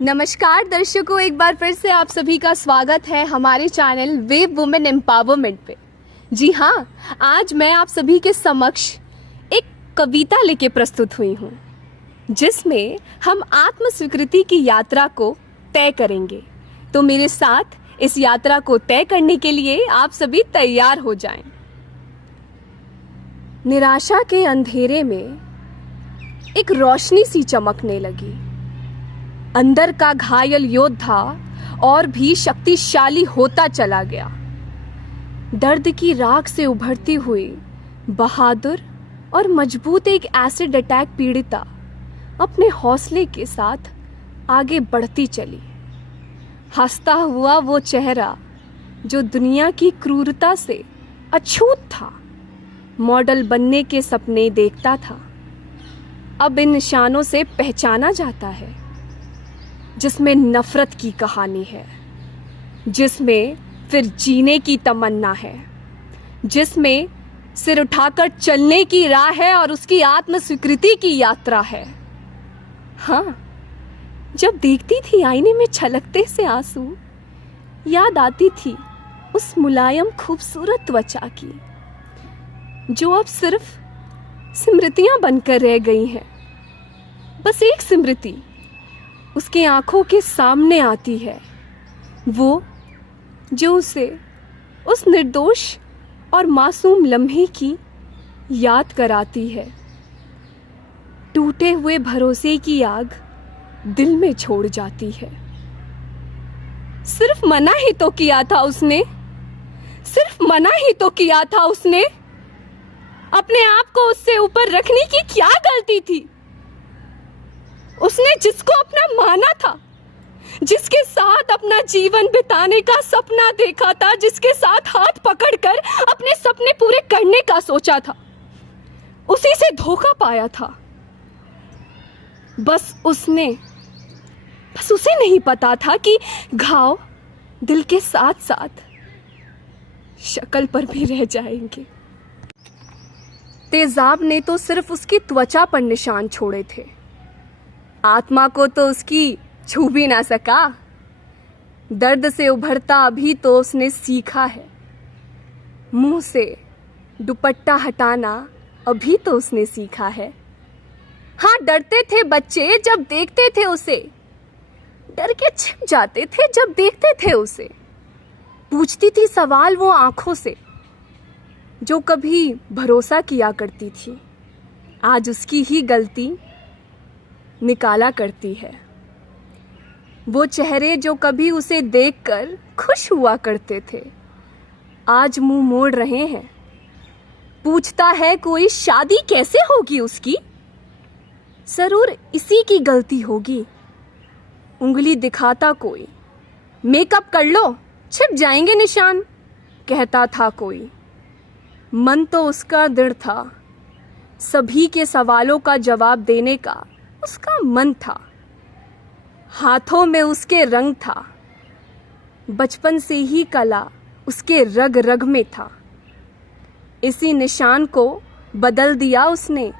नमस्कार दर्शकों, एक बार फिर से आप सभी का स्वागत है हमारे चैनल वेव वुमेन एम्पावरमेंट पे। जी हाँ, आज मैं आप सभी के समक्ष एक कविता लेके प्रस्तुत हुई हूँ जिसमें हम आत्म स्वीकृति की यात्रा को तय करेंगे। तो मेरे साथ इस यात्रा को तय करने के लिए आप सभी तैयार हो जाएं। निराशा के अंधेरे में एक रोशनी सी चमकने लगी। अंदर का घायल योद्धा और भी शक्तिशाली होता चला गया। दर्द की राख से उभरती हुई बहादुर और मजबूत एक एसिड अटैक पीड़िता अपने हौसले के साथ आगे बढ़ती चली। हंसता हुआ वो चेहरा जो दुनिया की क्रूरता से अछूत था, मॉडल बनने के सपने देखता था, अब इन निशानों से पहचाना जाता है जिसमें नफरत की कहानी है, जिसमें फिर जीने की तमन्ना है, जिसमें सिर उठाकर चलने की राह है और उसकी आत्म स्वीकृति की यात्रा है। हाँ, जब देखती थी आईने में छलकते से आंसू, याद आती थी उस मुलायम खूबसूरत त्वचा की जो अब सिर्फ स्मृतियां बनकर रह गई हैं। बस एक स्मृति उसकी आंखों के सामने आती है, वो जो उसे उस निर्दोष और मासूम लम्हे की याद कराती है। टूटे हुए भरोसे की आग दिल में छोड़ जाती है। सिर्फ मना ही तो किया था उसने, सिर्फ मना ही तो किया था उसने। अपने आप को उससे ऊपर रखने की क्या गलती थी? उसने जिसको अपना माना था, जिसके साथ अपना जीवन बिताने का सपना देखा था, जिसके साथ हाथ पकड़कर अपने सपने पूरे करने का सोचा था, उसी से धोखा पाया था। बस उसे नहीं पता था कि घाव दिल के साथ साथ शक्ल पर भी रह जाएंगे। तेजाब ने तो सिर्फ उसकी त्वचा पर निशान छोड़े थे, आत्मा को तो उसकी छू भी ना सका। दर्द से उभरता अभी तो उसने सीखा है, मुंह से दुपट्टा हटाना अभी तो उसने सीखा है। हाँ, डरते थे बच्चे जब देखते थे उसे, डर के छिप जाते थे जब देखते थे उसे। पूछती थी सवाल वो आंखों से जो कभी भरोसा किया करती थी, आज उसकी ही गलती निकाला करती है। वो चेहरे जो कभी उसे देखकर खुश हुआ करते थे, आज मुंह मोड़ रहे हैं। पूछता है कोई शादी कैसे होगी उसकी, जरूर इसी की गलती होगी। उंगली दिखाता कोई, मेकअप कर लो छिप जाएंगे निशान, कहता था कोई। मन तो उसका दृढ़ था, सभी के सवालों का जवाब देने का उसका मन था। हाथों में उसके रंग था, बचपन से ही कला उसके रग रग में था। इसी निशान को बदल दिया उसने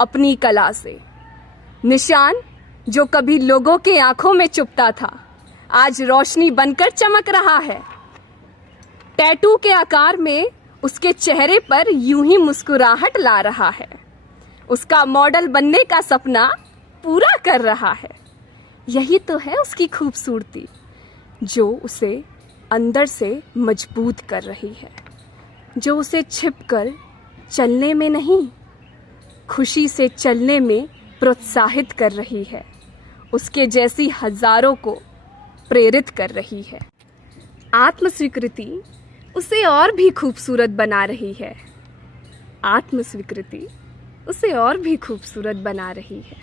अपनी कला से। निशान जो कभी लोगों के आंखों में चुपता था, आज रोशनी बनकर चमक रहा है। टैटू के आकार में उसके चेहरे पर यूं ही मुस्कुराहट ला रहा है। उसका मॉडल बनने का सपना पूरा कर रहा है। यही तो है उसकी खूबसूरती जो उसे अंदर से मजबूत कर रही है, जो उसे छिपकर चलने में नहीं, खुशी से चलने में प्रोत्साहित कर रही है, उसके जैसी हजारों को प्रेरित कर रही है। आत्म स्वीकृति उसे और भी खूबसूरत बना रही है, आत्म स्वीकृति उसे और भी खूबसूरत बना रही है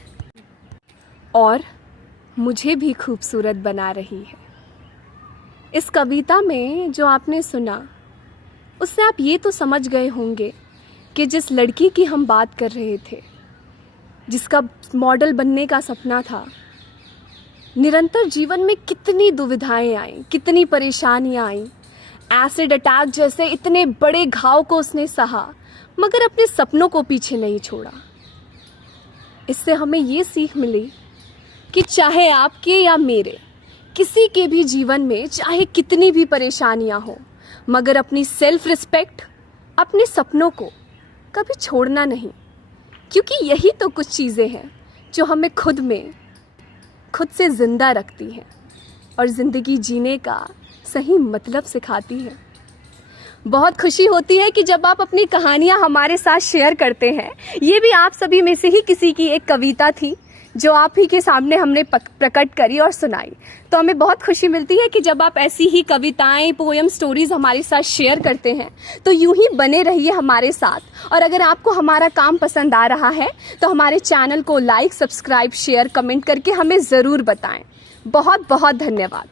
और मुझे भी खूबसूरत बना रही है। इस कविता में जो आपने सुना, उससे आप ये तो समझ गए होंगे कि जिस लड़की की हम बात कर रहे थे, जिसका मॉडल बनने का सपना था, निरंतर जीवन में कितनी दुविधाएं आईं, कितनी परेशानियां आईं। एसिड अटैक जैसे इतने बड़े घाव को उसने सहा, मगर अपने सपनों को पीछे नहीं छोड़ा। इससे हमें ये सीख मिली कि चाहे आपके या मेरे, किसी के भी जीवन में चाहे कितनी भी परेशानियां हो, मगर अपनी सेल्फ रिस्पेक्ट, अपने सपनों को कभी छोड़ना नहीं, क्योंकि यही तो कुछ चीज़ें हैं जो हमें खुद से ज़िंदा रखती हैं और ज़िंदगी जीने का सही मतलब सिखाती है। बहुत खुशी होती है कि जब आप अपनी कहानियाँ हमारे साथ शेयर करते हैं। ये भी आप सभी में से ही किसी की एक कविता थी जो आप ही के सामने हमने प्रकट करी और सुनाई। तो हमें बहुत खुशी मिलती है कि जब आप ऐसी ही कविताएं, पोएम, स्टोरीज हमारे साथ शेयर करते हैं। तो यूं ही बने रहिए हमारे साथ। और अगर आपको हमारा काम पसंद आ रहा है तो हमारे चैनल को लाइक, सब्सक्राइब, शेयर, कमेंट करके हमें ज़रूर बताएं। बहुत बहुत धन्यवाद।